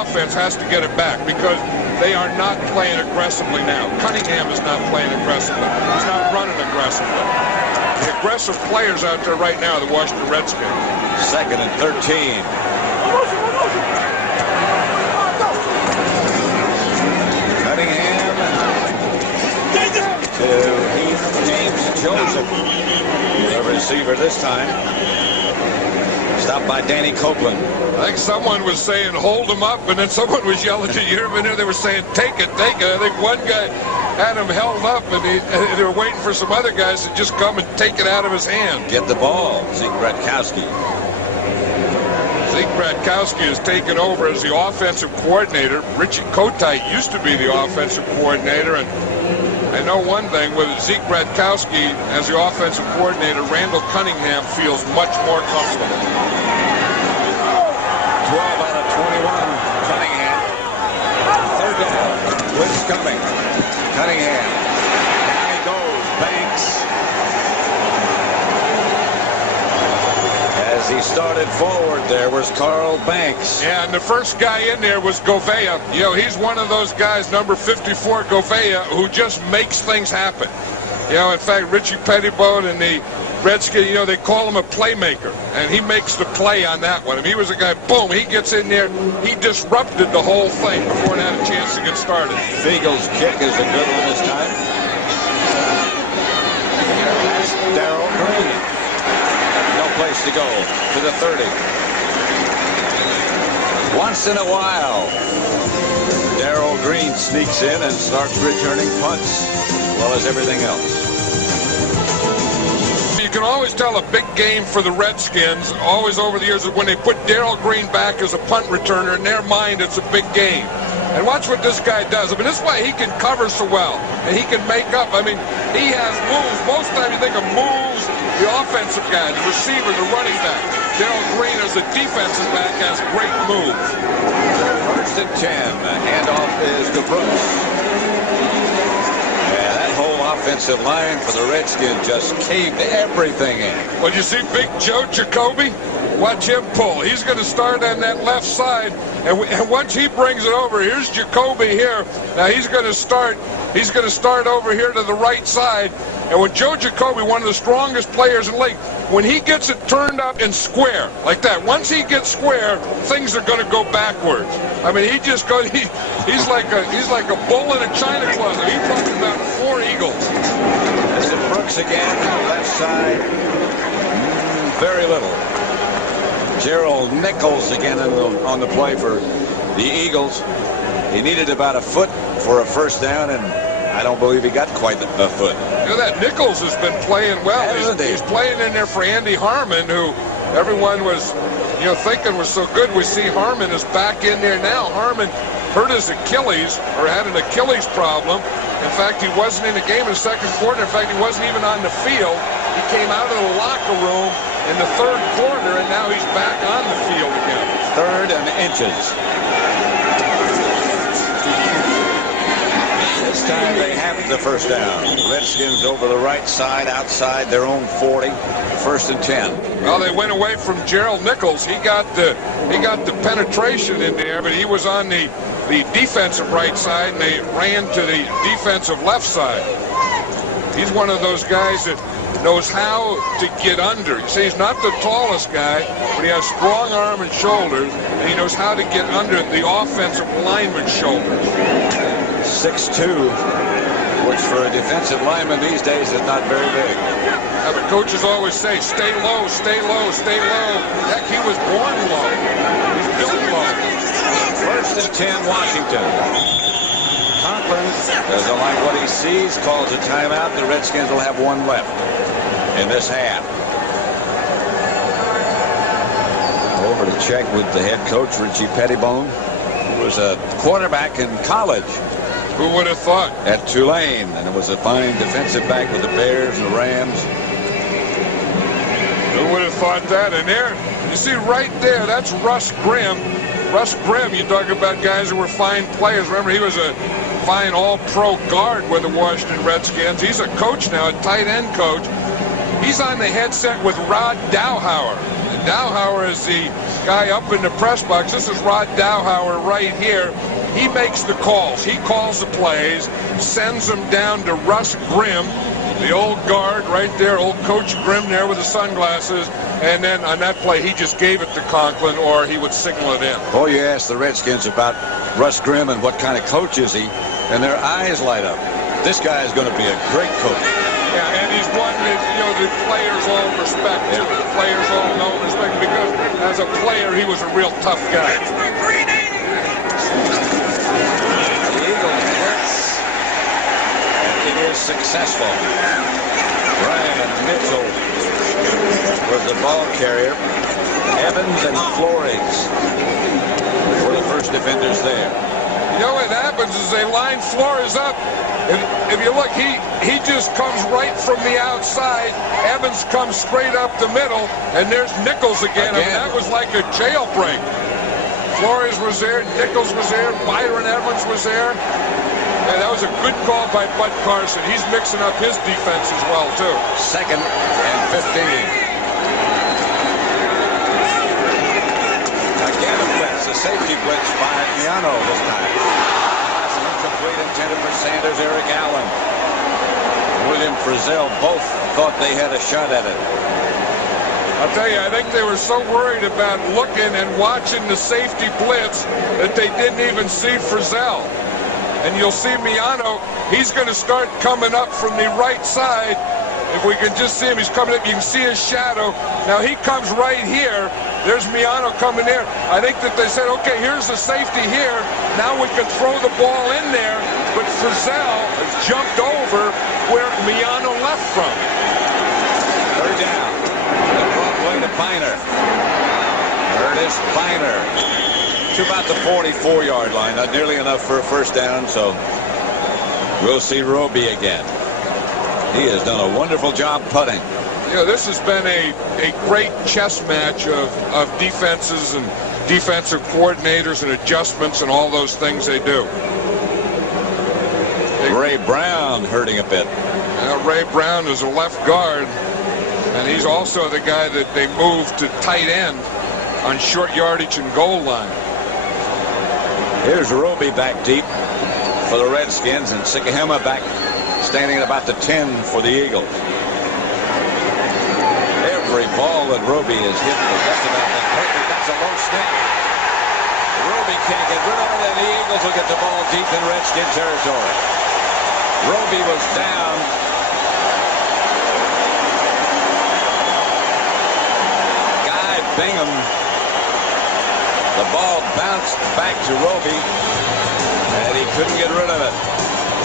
offense has to get it back because they are not playing aggressively now. Cunningham is not playing aggressively. He's not running aggressively. The aggressive players out there right now are the Washington Redskins. 2nd and 13. Cunningham to James Joseph, the receiver this time. Stopped by Danny Copeland. I think someone was saying, hold him up, and then someone was yelling to you. They were saying, take it, take it. I think one guy had him held up, and they were waiting for some other guys to just come and take it out of his hand. Get the ball, Zeke Bratkowski. Zeke Bratkowski has taken over as the offensive coordinator. Richie Kotite used to be the offensive coordinator, and I know one thing, with Zeke Bratkowski as the offensive coordinator, Randall Cunningham feels much more comfortable. 12 out of 21, Cunningham. 3rd down, blitz coming. Cunningham, down he goes, Banks. As he started forward, there was Carl Banks. Yeah, and the first guy in there was Govea. You know, he's one of those guys, number 54, Govea, who just makes things happen. You know, in fact, Richie Pettibone and the Redskins, you know, they call him a playmaker, and he makes the play on that one. I mean, he was a guy, boom, he gets in there, he disrupted the whole thing before it had a chance to get started. Fiegel's kick is a good one this time. That's Darrell Green. No place to go to the 30. Once in a while, Darrell Green sneaks in and starts returning punts as well as everything else. You can always tell a big game for the Redskins, always over the years, when they put Darrell Green back as a punt returner. In their mind, it's a big game. And watch what this guy does. I mean, this is why he can cover so well, and he can make up. I mean, he has moves. Most of the time you think of moves, the offensive guy, the receiver, the running back. Darrell Green as a defensive back has great moves. 1st and 10. Handoff is to Brooks. Offensive line for the Redskins just caved everything in. Well, you see Big Joe Jacoby? Watch him pull. He's going to start on that left side, and once he brings it over, here's Jacoby here. Now he's going to start over here to the right side. And when Joe Jacoby, one of the strongest players in the league, when he gets it turned up and square like that, once he gets square, things are going to go backwards. I mean, he just goes. He's like a bull in a china closet. He's talking about 4 eagles. This is Brooks again, left side. Very little. Gerald Nichols again on the play for the Eagles. He needed about a foot for a first down, and I don't believe he got quite a foot. You know, that Nichols has been playing well. He's playing in there for Andy Harmon, who everyone was, you know, thinking was so good. We see Harmon is back in there now. Harmon hurt his Achilles, or had an Achilles problem. In fact, he wasn't in the game in the 2nd quarter. In fact, he wasn't even on the field. He came out of the locker room in the 3rd quarter, and now he's back on the field again. 3rd and inches. This time they have the first down. Redskins over the right side, outside their own 40. 1st and 10. Well, they went away from Gerald Nichols. He got the penetration in there, but he was on the defensive right side, and they ran to the defensive left side. He's one of those guys that knows how to get under. You see, he's not the tallest guy, but he has strong arm and shoulders, and he knows how to get under the offensive lineman's shoulders. 6'2", which for a defensive lineman these days is not very big. Yeah, but coaches always say, stay low, stay low, stay low. Heck, he was born low. He's built low. 1st and 10, Washington. Conklin doesn't like what he sees, calls a timeout. The Redskins will have 1 left in this half. Over to check with the head coach, Richie Pettibone, who was a quarterback in college. Who would have thought? At Tulane, and it was a fine defensive back with the Bears and the Rams. Who would have thought that? And there, you see right there, that's Russ Grimm. Russ Grimm, you talk about guys who were fine players. Remember, he was a fine all-pro guard with the Washington Redskins. He's a coach now, a tight end coach. He's on the headset with Rod Dowhauer. And Dowhauer is the guy up in the press box. This is Rod Dowhauer right here. He makes the calls. He calls the plays, sends them down to Russ Grimm, the old guard right there, old Coach Grimm there with the sunglasses. And then on that play, he just gave it to Conklin, or he would signal it in. Boy, you ask the Redskins about Russ Grimm and what kind of coach is he, and their eyes light up. This guy is going to be a great coach. Yeah, and he's one that, the players all respect, too. The players all know and respect him because as a player, he was a real tough guy. The Eagles blitz. It is successful. Ryan Mitchell was the ball carrier. Evans and Flores were the first defenders there. You know what happens is they line Flores up. If you look, he just comes right from the outside. Evans comes straight up the middle, and there's Nichols again. I mean, that was like a jailbreak. Flores was there, Nichols was there, Byron Evans was there. And that was a good call by Bud Carson. He's mixing up his defense as well, too. 2nd and 15. Again a blitz, a safety blitz by Miano this time. Incomplete, intended for Sanders, Eric Allen. William Frizzell both thought they had a shot at it. I'll tell you, I think they were so worried about looking and watching the safety blitz that they didn't even see Frizzell. And you'll see Miano, he's going to start coming up from the right side. If we can just see him, he's coming up. You can see his shadow. Now he comes right here. There's Miano coming there. I think that they said, okay, here's the safety here. Now we can throw the ball in there. But Frizzell has jumped over where Miano left from. 3rd down. The broad play to Biner. Curtis Biner. To about the 44-yard line. Not nearly enough for a first down, so we'll see Roby again. He has done a wonderful job putting. Yeah, this has been a great chess match of defenses and defensive coordinators and adjustments and all those things they do. Ray Brown hurting a bit. Ray Brown is a left guard, and he's also the guy that they moved to tight end on short yardage and goal line. Here's Roby back deep for the Redskins, and Sikahema back standing at about the 10 for the Eagles. Every ball that Roby has hit was just about that perfect. That's a low snap. Roby can't get rid of it, and the Eagles will get the ball deep in Redskin territory. Roby was down. Guy Bingham. The ball bounced back to Roby, and he couldn't get rid of it.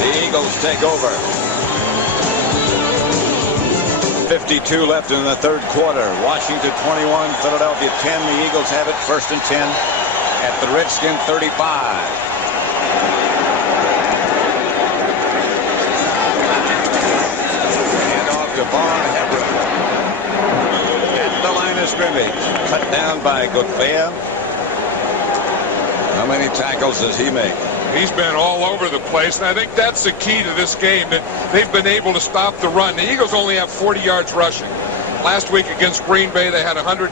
The Eagles take over. 52 left in the 3rd quarter. Washington 21, Philadelphia 10. The Eagles have it 1st and 10 at the Redskin 35. And off to Vaughn Hebron. At the line of scrimmage. Cut down by Gutfea. How many tackles does he make? He's been all over the place, and I think that's the key to this game, that they've been able to stop the run. The Eagles only have 40 yards rushing. Last week against Green Bay, they had 162.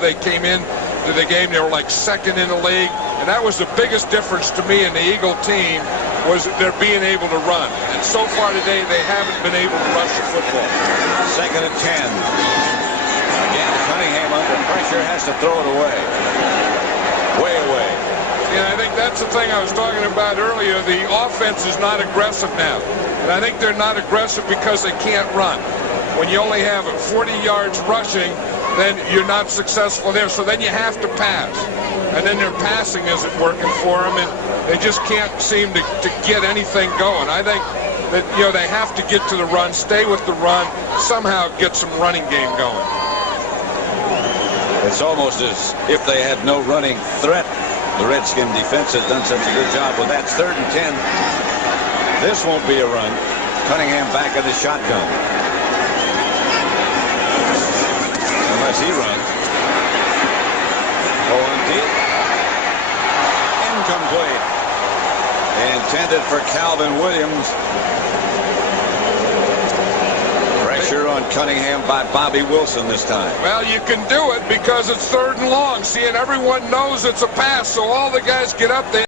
They came in to the game, they were like 2nd in the league, and that was the biggest difference to me in the Eagle team, was they're being able to run. And so far today, they haven't been able to rush the football. 2nd and 10. Again, Cunningham under pressure has to throw it away. Way away. And I think that's the thing I was talking about earlier. The offense is not aggressive now. And I think they're not aggressive because they can't run. When you only have 40 yards rushing, then you're not successful there. So then you have to pass. And then their passing isn't working for them, and they just can't seem to get anything going. I think that, they have to get to the run, stay with the run, somehow get some running game going. It's almost as if they had no running threat. The Redskin defense has done such a good job with that. 3rd and 10. This won't be a run. Cunningham back in the shotgun. Unless he runs. Going deep. Incomplete. Intended for Calvin Williams. Pressure on Cunningham by Bobby Wilson this time. Well, you can do it because it's 3rd and long. See, and everyone knows it's a pass, so all the guys get up there.